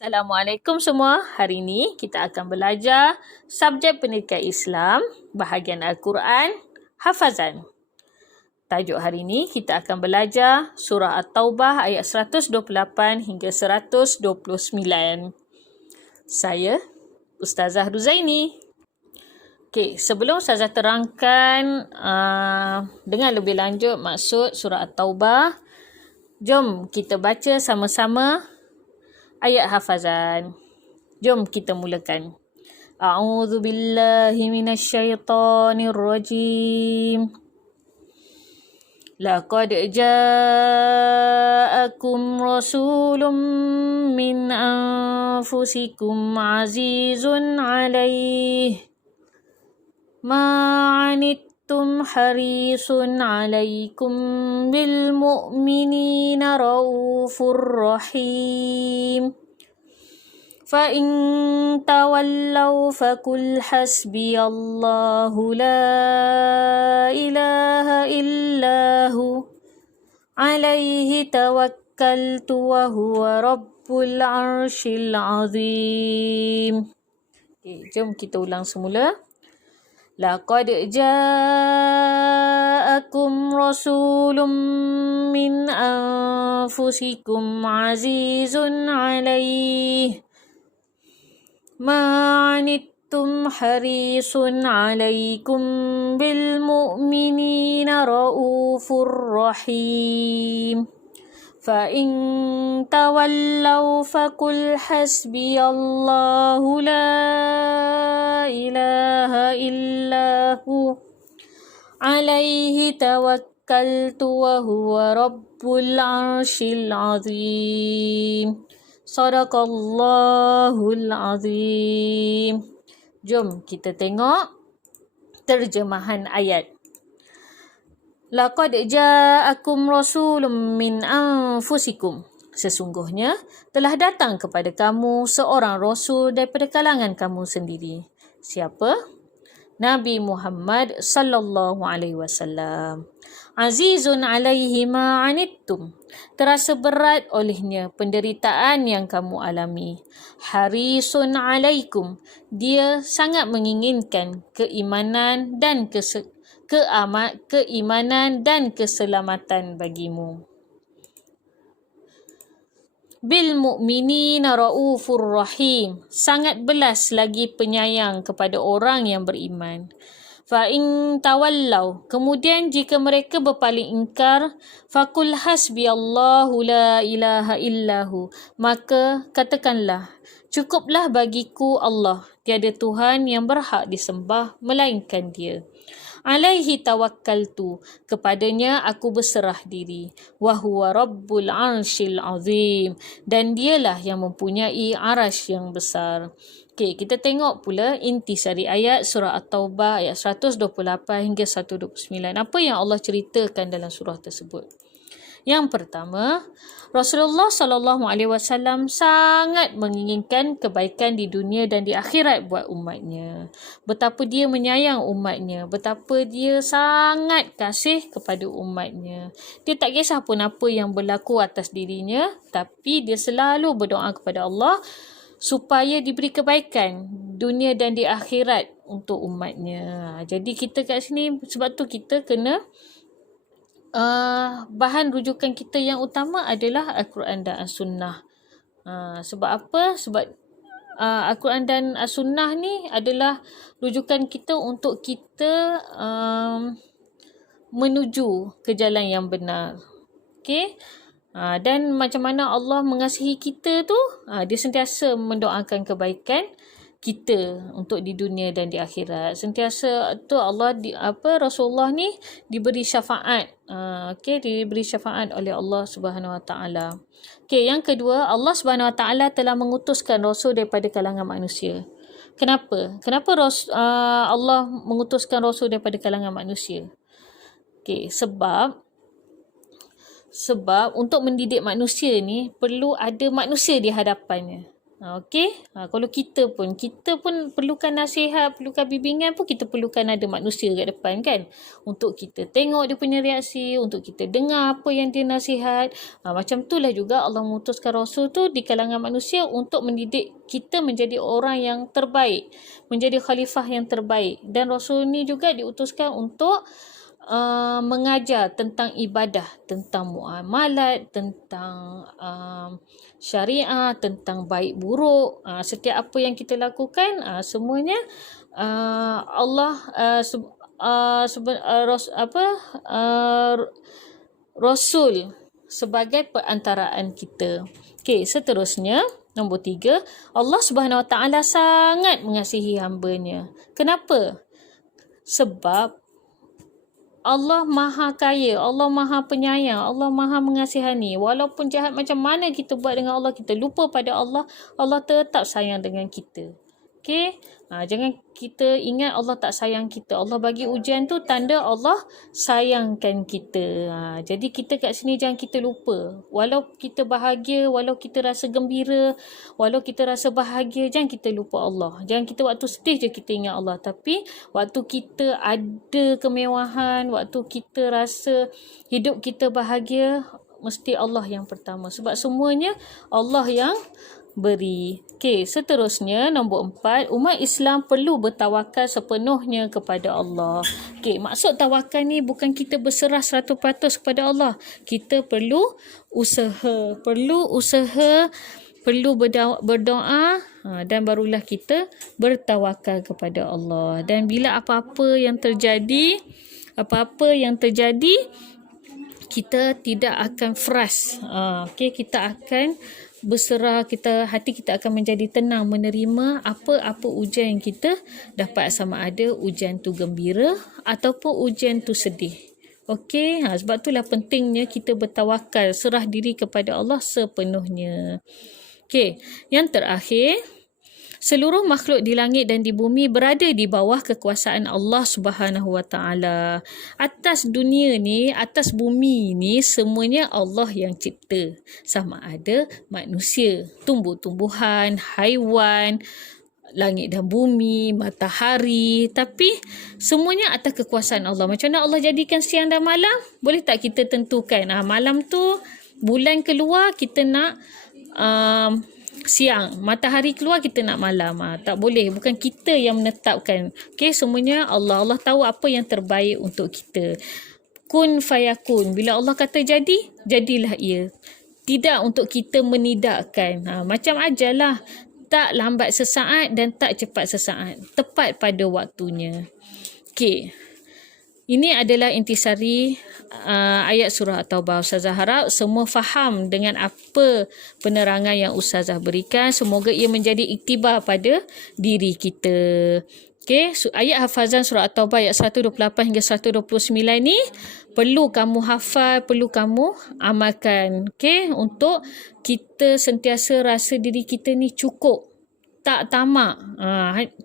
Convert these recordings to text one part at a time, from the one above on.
Assalamualaikum semua. Hari ini kita akan belajar subjek pendidikan Islam, bahagian Al-Quran, hafazan. Tajuk hari ini kita akan belajar surah At-Taubah ayat 128 hingga 129. Saya Ustazah Ruzaini. Okey, sebelum Ustazah terangkan dengan lebih lanjut maksud surah At-Taubah, jom kita baca sama-sama ayat hafazan. Jom kita mulakan. A'udzu billahi minasyaitonir rajim. Laqad ja'akum rasulun min anfusikum azizun 'alaihi ma 'anittum harisun 'alaikum bil mu'minina raufur rahim. فَإِن تَوَلَّوْا فَقُلْ حَسْبِيَ اللَّهُ لَا إِلَهَ إِلَّا هُوَ عَلَيْهِ تَوَكَّلْتُ وَهُوَ رَبُّ الْعَرْشِ الْعَظِيمِ. Okay, jom kita ulang semula. لَقَدْ جَاءَكُمْ رَسُولٌ مِّنْ أَنفُسِكُمْ عَزِيزٌ عَلَيْهِ مَا عَنِتُّمْ حَرِيصٌ عَلَيْكُمْ بِالْمُؤْمِنِينَ رَءُوفٌ رَحِيمٌ فَإِن تَوَلَّوْا فَقُلْ حَسْبِيَ اللَّهُ لَا إِلَهَ إِلَّا هُوَ عَلَيْهِ تَوَكَّلْتُ وَهُوَ رَبُّ الْعَرْشِ الْعَظِيمِ. Sadaqallahul azim. Jom kita tengok terjemahan ayat. Laqad ja'akum rasulun min anfusikum. Sesungguhnya telah datang kepada kamu seorang rasul daripada kalangan kamu sendiri. Siapa? Nabi Muhammad sallallahu alaihi wasallam. Azizun alaihi ma anittum. Terasa berat olehnya penderitaan yang kamu alami. Harisun alaikum. Dia sangat menginginkan keimanan dan keselamatan bagimu. Bil mu'minina raufur rahim. Sangat belas lagi penyayang kepada orang yang beriman. Fa'in tawallau. Kemudian jika mereka berpaling ingkar, faqul hasbiyallahu la ilaha illahu. Maka katakanlah, cukuplah bagiku Allah, tiada Tuhan yang berhak disembah melainkan Dia. Alaihi tawakkaltu, kepadanya aku berserah diri. Wa huwa rabbul arsyil azim, dan dialah yang mempunyai arasy yang besar. Okey, kita tengok pula intisari ayat surah At-Taubah ayat 128 hingga 129. Apa yang Allah ceritakan dalam surah tersebut? Yang pertama, Rasulullah SAW sangat menginginkan kebaikan di dunia dan di akhirat buat umatnya. Betapa dia menyayang umatnya, betapa dia sangat kasih kepada umatnya. Dia tak kisah pun apa yang berlaku atas dirinya, tapi dia selalu berdoa kepada Allah supaya diberi kebaikan dunia dan di akhirat untuk umatnya. Jadi kita kat sini, sebab tu kita kena bahan rujukan kita yang utama adalah Al-Quran dan As-Sunnah. Sebab apa? Sebab Al-Quran dan As-Sunnah ni adalah rujukan kita untuk kita menuju ke jalan yang benar. Okey? Dan macam mana Allah mengasihi kita tu, dia sentiasa mendoakan kebaikan kita untuk di dunia dan di akhirat. Sentiasa tu Allah Rasulullah ni diberi syafaat. Diberi syafaat oleh Allah Subhanahu Wa Taala. Okey, yang kedua, Allah Subhanahu Wa Taala telah mengutuskan rasul daripada kalangan manusia. Kenapa? Kenapa Allah mengutuskan rasul daripada kalangan manusia? Okey, sebab untuk mendidik manusia ni perlu ada manusia di hadapannya. Okey. Kalau kita pun perlukan nasihat, perlukan bimbingan pun kita perlukan ada manusia kat depan kan. Untuk kita tengok dia punya reaksi, untuk kita dengar apa yang dia nasihat. Macam itulah juga Allah mengutuskan Rasul tu di kalangan manusia untuk mendidik kita menjadi orang yang terbaik, menjadi khalifah yang terbaik. Dan Rasul ni juga diutuskan untuk mengajar tentang ibadah, tentang muamalat, tentang syariah, tentang baik buruk. Setiap apa yang kita lakukan, semuanya Allah Rasul sebagai perantaraan kita. Okey, seterusnya nombor 3, Allah Subhanahu Wa Taala sangat mengasihi hamba-Nya. Kenapa? Sebab Allah Maha Kaya, Allah Maha Penyayang, Allah Maha Mengasihani. Walaupun jahat macam mana kita buat dengan Allah, kita lupa pada Allah, Allah tetap sayang dengan kita. Okey? Jangan kita ingat Allah tak sayang kita. Allah bagi ujian tu tanda Allah sayangkan kita. Jadi kita kat sini jangan kita lupa. Walau kita bahagia, walau kita rasa gembira, walau kita rasa bahagia, jangan kita lupa Allah. Jangan kita waktu sedih je kita ingat Allah. Tapi waktu kita ada kemewahan, waktu kita rasa hidup kita bahagia, mesti Allah yang pertama. Sebab semuanya Allah yang beri. Okey, seterusnya nombor 4, umat Islam perlu bertawakal sepenuhnya kepada Allah. Okey, maksud tawakal ni bukan kita berserah 100% kepada Allah. Kita perlu usaha, perlu berdoa dan barulah kita bertawakal kepada Allah. Dan bila apa-apa yang terjadi, kita tidak akan frust. Okey, kita akan berserah, hati kita akan menjadi tenang menerima apa-apa ujian yang kita dapat, sama ada ujian tu gembira ataupun ujian tu sedih. Okey, sebab itulah pentingnya kita bertawakal, serah diri kepada Allah sepenuhnya. Okey, yang terakhir, seluruh makhluk di langit dan di bumi berada di bawah kekuasaan Allah Subhanahu Wa Taala. Atas dunia ni, atas bumi ni, semuanya Allah yang cipta. Sama ada manusia, tumbuh-tumbuhan, haiwan, langit dan bumi, matahari. Tapi semuanya atas kekuasaan Allah. Macam mana Allah jadikan siang dan malam? Boleh tak kita tentukan? Malam tu bulan keluar, kita nak siang, matahari keluar kita nak malam. Tak boleh, bukan kita yang menetapkan. Okey, semuanya Allah. Allah tahu apa yang terbaik untuk kita. Kun fayakun, bila Allah kata jadi, jadilah ia. Tidak untuk kita menidakkan. Macam ajal lah, tak lambat sesaat dan tak cepat sesaat, tepat pada waktunya. Okey, ini adalah intisari ayat surah At-Taubah. Ustazah harap semua faham dengan apa penerangan yang Ustazah berikan. Semoga ia menjadi iktibar pada diri kita. Okey, ayat hafazan surah At-Taubah ayat 128 hingga 129 ni perlu kamu hafal, perlu kamu amalkan. Okey, untuk kita sentiasa rasa diri kita ni cukup. Tak tamak.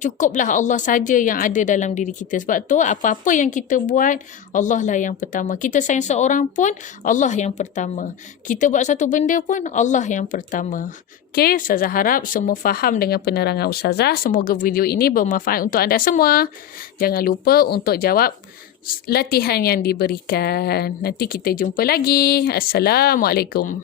Cukuplah Allah saja yang ada dalam diri kita. Sebab tu apa-apa yang kita buat, Allah lah yang pertama. Kita sayang seorang pun, Allah yang pertama. Kita buat satu benda pun, Allah yang pertama. Okey, Ustazah harap semua faham dengan penerangan Ustazah. Semoga video ini bermanfaat untuk anda semua. Jangan lupa untuk jawab latihan yang diberikan. Nanti kita jumpa lagi. Assalamualaikum.